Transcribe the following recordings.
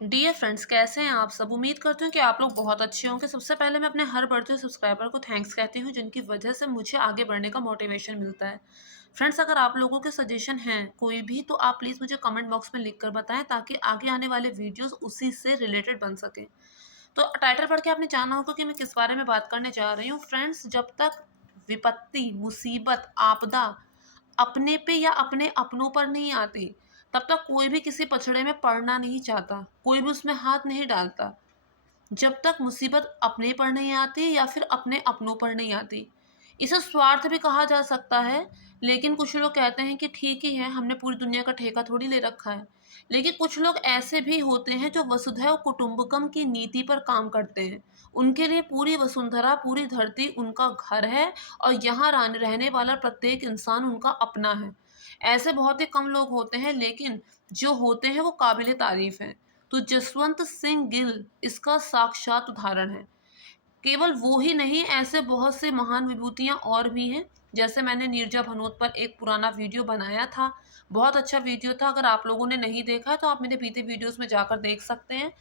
Dear friends, कैसे हैं आप सब? उम्मीद करती हूँ कि आप लोग बहुत अच्छे होंगे। सबसे पहले मैं अपने हर बढ़ते हुए सब्सक्राइबर को थैंक्स कहती हूँ, जिनकी वजह से मुझे आगे बढ़ने का मोटिवेशन मिलता है। फ्रेंड्स, अगर आप लोगों के सजेशन हैं कोई भी, तो आप प्लीज़ मुझे कमेंट बॉक्स में लिख कर बताएं, ताकि आगे आने वाले वीडियोस उसी से रिलेटेड बन सकें। तो टाइटल पढ़ के आपने जाना होगा कि मैं किस बारे में बात करने जा रही हूँ। फ्रेंड्स, जब तक विपत्ति, मुसीबत, आपदा अपने पे या अपने अपनों पर नहीं आती, तब तक कोई भी किसी पछड़े में पड़ना नहीं चाहता, कोई भी उसमें हाथ नहीं डालता। जब तक मुसीबत अपने पर नहीं आती या फिर अपने अपनों पर नहीं आती। इसे स्वार्थ भी कहा जा सकता है, लेकिन कुछ लोग कहते हैं कि ठीक ही है, हमने पूरी दुनिया का ठेका थोड़ी ले रखा है। लेकिन कुछ लोग ऐसे भी होते हैं जो वसुधैव कुटुंबकम की नीति पर काम करते हैं। उनके लिए पूरी वसुंधरा, पूरी धरती उनका घर है और यहाँ रहने वाला प्रत्येक इंसान उनका अपना है। ऐसे बहुत ही कम लोग होते हैं, लेकिन जो होते हैं वो काबिल तारीफ हैं। तो जसवंत सिंह गिल इसका साक्षात उदाहरण है। केवल वो ही नहीं, ऐसे बहुत से महान विभूतियाँ और भी हैं। जैसे मैंने नीरजा भनोत पर एक पुराना वीडियो बनाया था, बहुत अच्छा वीडियो था। अगर आप लोगों ने नहीं देखा है तो आप मेरे बीते वीडियोस में जाकर देख सकते हैं।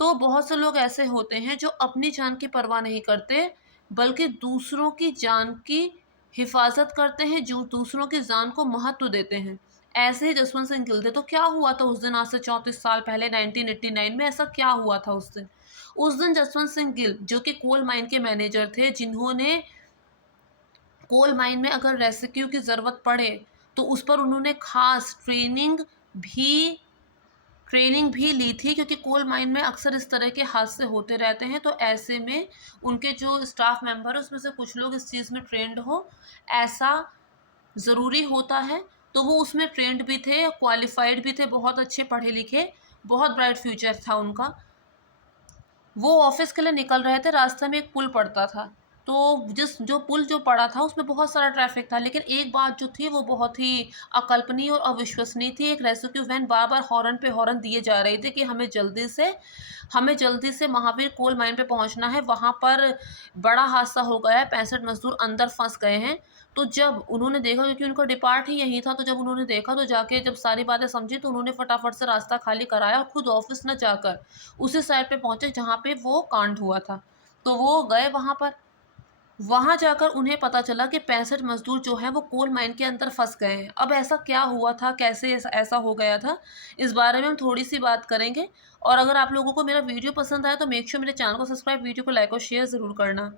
तो बहुत से लोग ऐसे होते हैं जो अपनी जान की परवाह नहीं करते, बल्कि दूसरों की जान की हिफाजत करते हैं, जो दूसरों की जान को महत्व देते हैं। ऐसे ही जसवंत सिंह गिल थे। तो क्या हुआ था उस दिन, आज से 34 साल पहले 1989 में ऐसा क्या हुआ था उस दिन? उस दिन जसवंत सिंह गिल, जो कि कोल माइन के मैनेजर थे, जिन्होंने कोल माइन में अगर रेस्क्यू की ज़रूरत पड़े तो उस पर उन्होंने खास भी ट्रेनिंग भी ली थी, क्योंकि कोल माइन में अक्सर इस तरह के हादसे होते रहते हैं। तो ऐसे में उनके जो स्टाफ मेंबर है उसमें से कुछ लोग इस चीज़ में ट्रेंड हो, ऐसा ज़रूरी होता है। तो वो उसमें ट्रेंड भी थे, क्वालिफाइड भी थे, बहुत अच्छे पढ़े लिखे, बहुत ब्राइट फ्यूचर था उनका। वो ऑफिस के लिए निकल रहे थे, रास्ते में एक पुल पड़ता था। तो जिस जो पुल जो पड़ा था उसमें बहुत सारा ट्रैफ़िक था, लेकिन एक बात जो थी वो बहुत ही अकल्पनीय और अविश्वसनीय थी। एक रेस्क्यू वैन बार-बार हॉर्न पे हॉर्न दिए जा रही थी कि हमें जल्दी से महावीर कोल माइन पे पहुँचना है, वहाँ पर बड़ा हादसा हो गया है, 65 मज़दूर अंदर फँस गए हैं। तो जब उन्होंने देखा, क्योंकि उनका डिपार्ट ही यहीं था, तो जब उन्होंने देखा तो जाके जब सारी बातें समझी तो उन्होंने फटाफट से रास्ता खाली कराया और खुद ऑफ़िस ना जाकर उसी साइड पे पहुँचे जहाँ पे वो कांड हुआ था। तो वो गए वहाँ पर। वहाँ जाकर उन्हें पता चला कि 65 मज़दूर जो हैं वो कोल माइन के अंदर फँस गए हैं। अब ऐसा क्या हुआ था? कैसे ऐसा ऐसा हो गया था? इस बारे में हम थोड़ी-सी बात करेंगे। और अगर आप लोगों को मेरा वीडियो पसंद आया तो मेक श्योर मेरे चैनल को सब्सक्राइब, वीडियो को लाइक और शेयर ज़रूर करना।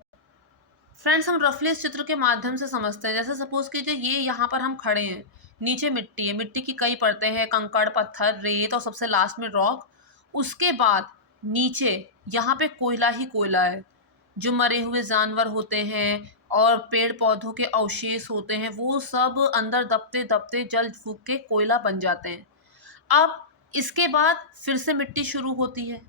फ्रेंड्स, हम रफली इस चित्र के माध्यम से समझते हैं। जैसे सपोज़ कीजिए ये यहाँ पर हम खड़े हैं, नीचे मिट्टी है, मिट्टी की कई परतें हैं, कंकड़, पत्थर, रेत और सबसे लास्ट में रॉक। उसके बाद नीचे यहाँ पे कोयला ही कोयला है। जो मरे हुए जानवर होते हैं और पेड़-पौधों के अवशेष होते हैं, वो सब अंदर दबते-दबते जल फूँक के कोयला बन जाते हैं। अब इसके बाद फिर से मिट्टी शुरू होती है।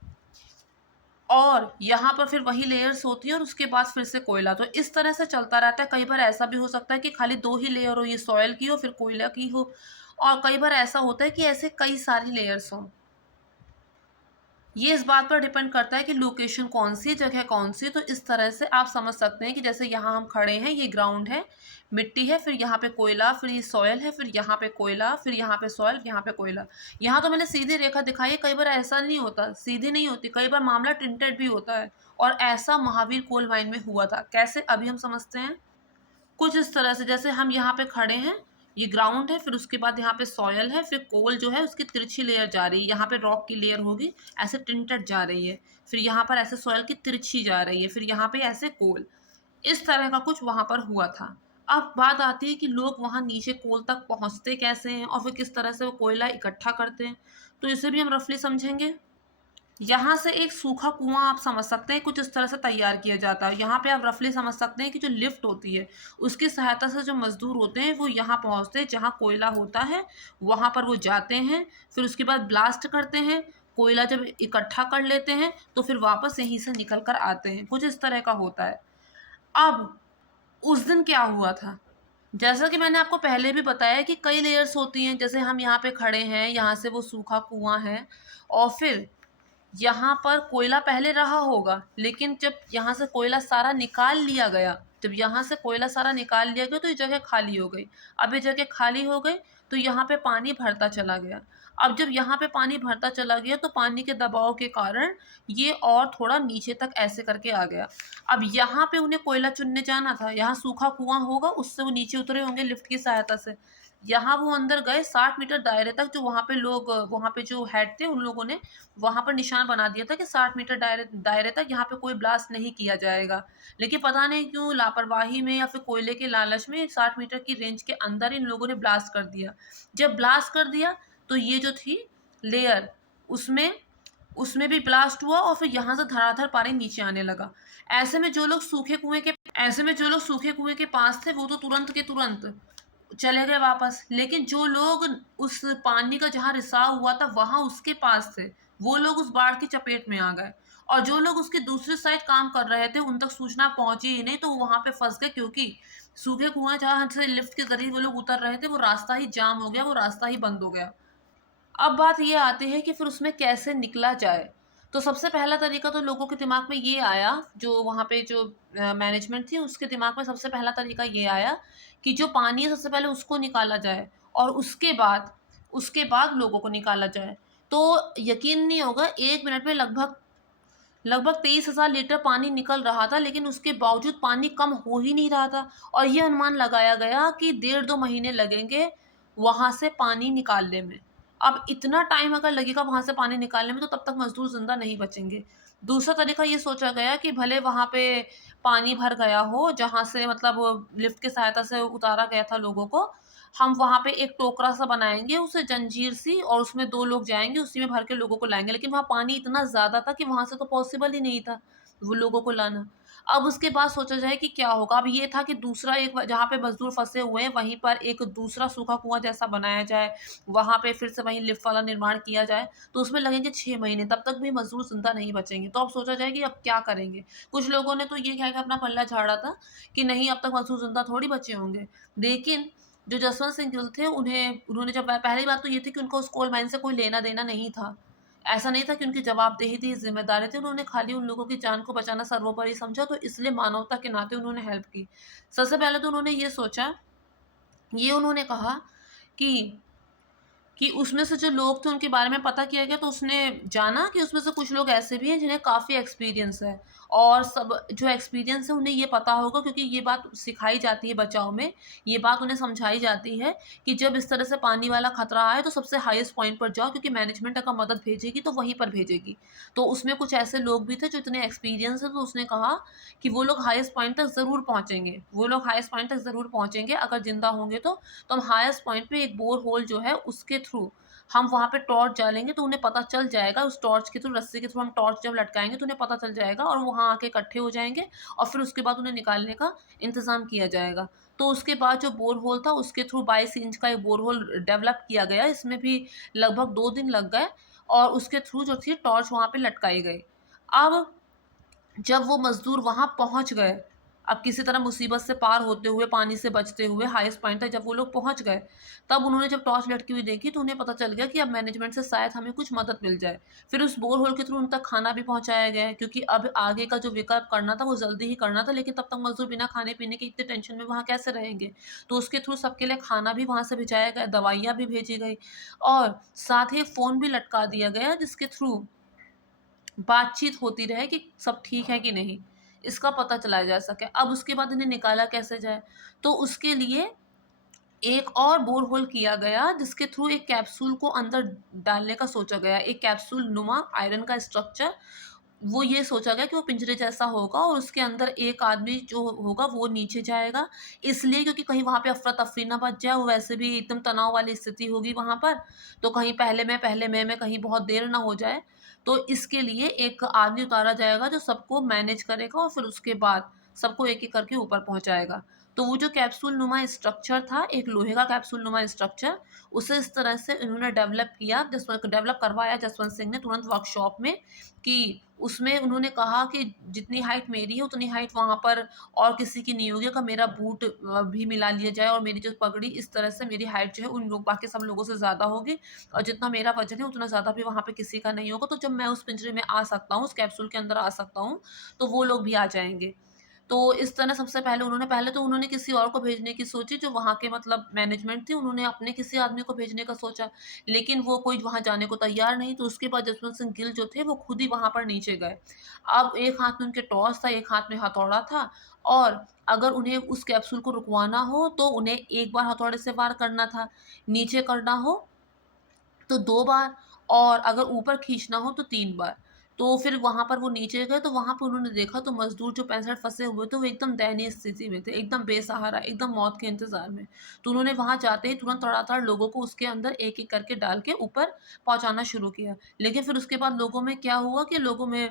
और यहाँ पर फिर वही लेयर्स होती है और उसके बाद फिर से कोयला। तो इस तरह से चलता रहता है। कई बार ऐसा भी हो सकता है कि खाली 2 ही लेयर हो, ये सॉइल की हो, फिर कोयला की हो, और कई बार ऐसा होता है कि ऐसे कई सारी लेयर्स हों। ये इस बात पर डिपेंड करता है कि लोकेशन कौन-सी, जगह कौन-सी। तो इस तरह से आप समझ सकते हैं कि जैसे यहाँ हम खड़े हैं, ये ग्राउंड है, मिट्टी है, फिर यहाँ पे कोयला, फिर ये सॉइल है, फिर यहाँ पे कोयला, फिर यहाँ पे सॉइल, यहाँ पे कोयला। यहाँ तो मैंने सीधी रेखा दिखाई है, कई बार ऐसा नहीं होता, सीधी नहीं होती, कई बार मामला टिंटेड भी होता है। और ऐसा महावीर कोल माइन में हुआ था। कैसे? अभी हम समझते हैं। कुछ इस तरह से, जैसे हम यहाँ पे खड़े हैं, ये ग्राउंड है, फिर उसके बाद यहाँ पे सॉइल है, फिर कोल जो है उसकी तिरछी लेयर जा रही है, यहाँ पे रॉक की लेयर होगी, ऐसे टिंटेड जा रही है, फिर यहाँ पर ऐसे सॉइल की तिरछी जा रही है, फिर यहाँ पे ऐसे कोल। इस तरह का कुछ वहाँ पर हुआ था। अब बात आती है कि लोग वहाँ नीचे कोल तक पहुँचते कैसे हैं और फिर किस तरह से वो कोयला इकट्ठा करते हैं, तो इसे भी हम रफ़ली समझेंगे। यहाँ से एक सूखा कुआँ आप समझ सकते हैं, कुछ इस तरह से तैयार किया जाता है। यहाँ पे आप रफ़ली समझ सकते हैं कि जो लिफ्ट होती है, उसकी सहायता से जो मज़दूर होते हैं, वो यहाँ पहुँचते हैं, जहाँ कोयला होता है, वहाँ पर वो जाते हैं। फिर उसके बाद ब्लास्ट करते हैं, कोयला जब इकट्ठा कर लेते हैं, तो फिर वापस यहीं से निकल कर आते हैं। कुछ इस तरह का होता है। अब उस दिन क्या हुआ था? जैसा कि मैंने आपको पहले भी बताया कि कई लेयर्स होती हैं। जैसे हम यहाँ पे खड़े हैं, यहाँ से वो सूखा कुआँ है और फिर यहाँ पर कोयला पहले रहा होगा, लेकिन जब यहाँ से कोयला सारा निकाल लिया गया, जब यहाँ से कोयला सारा निकाल लिया गया तो ये जगह खाली हो गई। अब ये जगह खाली हो गई तो यहाँ पे पानी भरता चला गया। अब जब यहाँ पे पानी भरता चला गया तो पानी के दबाव के कारण ये और थोड़ा नीचे तक ऐसे करके आ गया। अब यहाँ पे उन्हें कोयला चुनने जाना था, यहाँ सूखा कुआँ होगा, उससे वो नीचे उतरे होंगे लिफ्ट की सहायता से। यहाँ वो अंदर गए 60 मीटर दायरे तक, जो वहाँ पे लोग, वहाँ पे जो हेड थे, उन लोगों ने वहाँ पर निशान बना दिया था कि 60 मीटर दायरे दायरे तक यहाँ पे कोई ब्लास्ट नहीं किया जाएगा। लेकिन पता नहीं क्यों लापरवाही में या फिर कोयले के लालच में 60 मीटर की रेंज के अंदर इन लोगों ने ब्लास्ट कर दिया। जब ब्लास्ट कर दिया तो ये जो थी लेयर, उसमें उसमें भी ब्लास्ट हुआ और फिर यहाँ से धड़ाधड़ पानी नीचे आने लगा। ऐसे में जो लोग सूखे कुएँ के ऐसे में जो लोग सूखे कुएँ के पास थे वो तो तुरंत के तुरंत चले गए वापस। लेकिन जो लोग उस पानी का जहाँ रिसाव हुआ था वहाँ उसके पास थे, वो लोग उस बाढ़ की चपेट में आ गए। और जो लोग उसकी दूसरी साइड काम कर रहे थे उन तक सूचना पहुँची ही नहीं, तो वो वहाँ पे फँस गए, क्योंकि सूखे कुआँ जहाँ से लिफ्ट के ज़रिए वो लोग उतर रहे थे वो रास्ता ही जाम हो गया, वो रास्ता ही बंद हो गया। अब बात ये आती है कि फिर उसमें कैसे निकला जाए? तो सबसे पहला तरीका तो लोगों के दिमाग में ये आया, जो वहाँ पे जो मैनेजमेंट थी उसके दिमाग में सबसे पहला तरीका ये आया कि जो पानी है सबसे पहले उसको निकाला जाए और उसके बाद लोगों को निकाला जाए। तो यकीन नहीं होगा, 1 मिनट में लगभग लगभग 23,000 लीटर पानी निकल रहा था, लेकिन उसके बावजूद पानी कम हो ही नहीं रहा था और ये अनुमान लगाया गया कि डेढ़ 2 महीने लगेंगे वहाँ से पानी निकालने में। अब इतना टाइम अगर लगेगा वहाँ से पानी निकालने में तो तब तक मज़दूर ज़िंदा नहीं बचेंगे। दूसरा तरीका ये सोचा गया कि भले वहाँ पे पानी भर गया हो, जहाँ से मतलब वो लिफ्ट की सहायता से उतारा गया था लोगों को, हम वहाँ पे एक टोकरा-सा बनाएँगे, उसे जंजीर सी, और उसमें 2 लोग जाएँगे, उसी में भर के लोगों को लाएँगे। लेकिन वहाँ पानी इतना ज़्यादा था कि वहाँ से तो पॉसिबल ही नहीं था, वो लोगों को लाना। अब उसके बाद सोचा जाए कि क्या होगा? अब ये था कि दूसरा एक व जहाँ पे मज़दूर फँसे हुए हैं, वहीं पर एक दूसरा सूखा कुआँ जैसा बनाया जाए, वहाँ पे फिर से वहीं लिफ्ट वाला निर्माण किया जाए, तो उसमें लगेंगे 6 महीने, तब तक भी मज़दूर ज़िंदा नहीं बचेंगे। तो अब सोचा जाए कि अब क्या करेंगे? कुछ लोगों ने तो ये कह के अपना पल्ला झाड़ा था कि नहीं, अब तक मज़दूर ज़िंदा थोड़ी बचे होंगे। लेकिन जो जसवंत सिंह गिल थे, उन्होंने जब पहली बात तो ये थी कि उनको उस कोल माइन से कोई लेना-देना नहीं था। ऐसा नहीं था कि उनकी जवाबदेही थी, ज़िम्मेदारी थी, उन्होंने खाली उन लोगों की जान को बचाना सर्वोपरि समझा, तो इसलिए मानवता के नाते उन्होंने हेल्प की। सबसे पहले तो उन्होंने ये सोचा, ये उन्होंने कहा कि उसमें से जो लोग थे उनके बारे में पता किया गया, तो उसने जाना कि उसमें से कुछ लोग ऐसे भी हैं जिन्हें काफ़ी एक्सपीरियंस है और सब जो एक्सपीरियंस है उन्हें ये पता होगा, क्योंकि ये बात सिखाई जाती है बचाव में, ये बात उन्हें समझाई जाती है कि जब इस तरह से पानी वाला खतरा आए तो सबसे हाईएस्ट पॉइंट पर जाओ, क्योंकि मैनेजमेंट अगर मदद भेजेगी तो वहीं पर भेजेगी। तो उसमें कुछ ऐसे लोग भी थे जो इतने एक्सपीरियंस है, तो उसने कहा कि वो लोग हाईएस्ट पॉइंट तक ज़रूर पहुँचेंगे, वो लोग हाईएस्ट पॉइंट तक ज़रूर पहुँचेंगे अगर ज़िंदा होंगे तो हम हाईएस्ट पॉइंट पे एक बोर होल जो है उसके थ्रू हम वहाँ पे टॉर्च डालेंगे, तो उन्हें पता चल जाएगा, उस टॉर्च के थ्रू, रस्सी के थ्रू हम टॉर्च जब लटकाएँगे तो उन्हें पता चल जाएगा और वहाँ आके इकट्ठे हो जाएँगे और फिर उसके बाद उन्हें निकालने का इंतज़ाम किया जाएगा। तो उसके बाद जो बोरहोल था उसके थ्रू 22 इंच का एक बोरहोल डेवलप किया गया, इसमें भी लगभग 2 दिन लग गए और उसके थ्रू जो थी टॉर्च वहाँ पे लटकाई गई। अब जब वो मज़दूर वहाँ पहुँच गए, अब किसी तरह मुसीबत से पार होते हुए, पानी से बचते हुए हाईएस्ट पॉइंट तक जब वो लोग पहुँच गए, तब उन्होंने जब टॉर्च लटकी हुई देखी तो उन्हें पता चल गया कि अब मैनेजमेंट से शायद हमें कुछ मदद मिल जाए। फिर उस बोरहोल के थ्रू उन तक खाना भी पहुँचाया गया है, क्योंकि अब आगे का जो विकल्प करना था वो जल्दी ही करना था, लेकिन तब तक मज़दूर बिना खाने-पीने के इतने टेंशन में वहाँ कैसे रहेंगे? तो उसके थ्रू सबके लिए खाना भी वहाँ से भिजाया गया, दवाइयाँ भी भेजी गई और साथ ही एक फ़ोन भी लटका दिया गया जिसके थ्रू बातचीत होती रहे कि सब ठीक है कि नहीं, इसका पता चलाया जा सके। अब उसके बाद इन्हें निकाला कैसे जाए? तो उसके लिए एक और बोरहोल किया गया जिसके थ्रू एक कैप्सूल को अंदर डालने का सोचा गया। एक कैप्सूल नुमा आयरन का स्ट्रक्चर, वो ये सोचा गया कि वो पिंजरे जैसा होगा और उसके अंदर एक आदमी जो होगा वो नीचे जाएगा। इसलिए क्योंकि कहीं वहाँ पे अफ़रा-तफ़री ना मच जाए, वो वैसे भी एकदम तनाव वाली स्थिति होगी वहाँ पर, तो कहीं पहले मैं में कहीं बहुत देर ना हो जाए। तो इसके लिए एक आदमी उतारा जाएगा जो सबको मैनेज करेगा और फिर उसके बाद सबको एक-एक करके ऊपर पहुँचाएगा। तो वो जो कैप्सूल नुमा स्ट्रक्चर था, एक लोहे का कैप्सूल नुमा स्ट्रक्चर, उसे इस तरह से इन्होंने डेवलप करवाया जसवंत सिंह ने तुरंत वर्कशॉप में, कि उसमें उन्होंने कहा कि जितनी हाइट मेरी है उतनी हाइट वहाँ पर और किसी की नहीं होगी, अगर मेरा बूट भी मिला लिया जाए और मेरी जो पगड़ी, इस तरह से मेरी हाइट जो है उन लोग बाकी सब लोगों से ज़्यादा होगी और जितना मेरा वज़न है उतना ज़्यादा भी वहाँ पे किसी का नहीं होगा। तो जब मैं उस पिंजरे में आ सकता हूँ, उस कैप्सूल के अंदर आ सकता हूँ, तो वो लोग भी आ जाएँगे। तो इस तरह सबसे पहले तो उन्होंने किसी और को भेजने की सोची, जो वहाँ के मतलब मैनेजमेंट थी, उन्होंने अपने किसी आदमी को भेजने का सोचा, लेकिन वो कोई वहाँ जाने को तैयार नहीं, तो उसके बाद जसवंत सिंह गिल जो थे, वो खुद ही वहाँ पर नीचे गए। अब एक हाथ में उनके टॉर्च था, एक हाथ में हथौड़ा था, और अगर उन्हें उस कैप्सूल को रुकवाना हो, तो उन्हें एक बार हथौड़े से वार करना था, नीचे करना हो तो 2 बार, और अगर ऊपर खींचना हो तो 3 बार। तो फिर वहाँ पर वो नीचे गए, तो वहाँ पे उन्होंने देखा तो मज़दूर जो 65 फँसे हुए थे, वो एकदम दयनीय स्थिति में थे, एकदम बेसहारा, एकदम मौत के इंतज़ार में। तो उन्होंने वहाँ जाते ही तुरंत तड़ातड़ लोगों को उसके अंदर एक-एक करके डाल के ऊपर पहुँचाना शुरू किया। लेकिन फिर उसके बाद लोगों में क्या हुआ कि लोगों में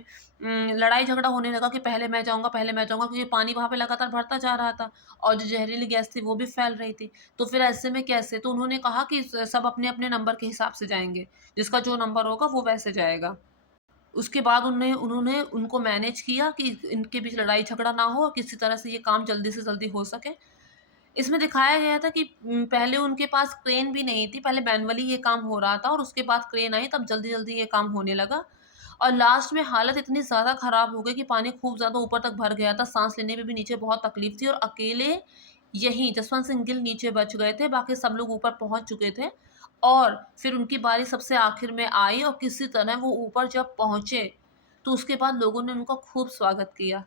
लड़ाई-झगड़ा होने लगा कि पहले मैं जाऊँगा, क्योंकि पानी वहाँ पे लगातार बढ़ता जा रहा था और जो ज़हरीली गैस थी वो भी फैल रही थी। तो फिर ऐसे में कैसे? तो उन्होंने कहा कि स सब अपने-अपने नंबर के हिसाब से जाएँगे, जिसका जो नंबर होगा वो वैसे जाएगा। उसके बाद उन्हें उन्होंने उनको मैनेज किया कि इनके बीच लड़ाई-झगड़ा ना हो और किसी तरह से ये काम जल्दी से जल्दी हो सके। इसमें दिखाया गया था कि पहले उनके पास क्रेन भी नहीं थी, पहले मैनुअली ये काम हो रहा था और उसके बाद क्रेन आई, तब जल्दी-जल्दी ये काम होने लगा और लास्ट में हालत इतनी ज़्यादा ख़राब हो गई कि पानी खूब ज़्यादा ऊपर तक भर गया था, साँस लेने में भी नीचे बहुत तकलीफ़ थी और अकेले यहीं जसवंत सिंह गिल नीचे बच गए थे, बाकी सब लोग ऊपर पहुँच चुके थे और फिर उनकी बारी सबसे आखिर में आई और किसी तरह वो ऊपर जब पहुँचे, तो उसके बाद लोगों ने उनका खूब स्वागत किया।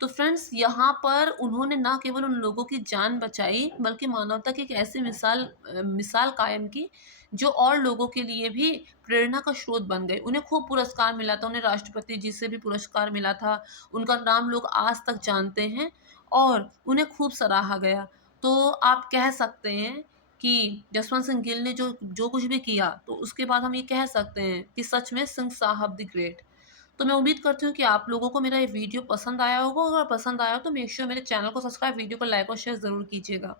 तो फ्रेंड्स, यहाँ पर उन्होंने ना केवल उन लोगों की जान बचाई, बल्कि मानवता की एक ऐसी मिसाल कायम की, जो और लोगों के लिए भी प्रेरणा का स्रोत बन गई। उन्हें खूब पुरस्कार मिला था, उन्हें राष्ट्रपति जी से भी पुरस्कार मिला था, उनका नाम लोग आज तक जानते हैं और उन्हें खूब सराहा गया। तो आप कह सकते हैं कि जसवंत सिंह गिल ने जो जो कुछ भी किया, तो उसके बाद हम ये कह सकते हैं कि सच में सिंह साहब द ग्रेट। तो मैं उम्मीद करती हूँ कि आप लोगों को मेरा ये वीडियो पसंद आया होगा, अगर पसंद आया हो तो मेक श्योर मेरे चैनल को सब्सक्राइब, वीडियो को लाइक और शेयर ज़रूर कीजिएगा।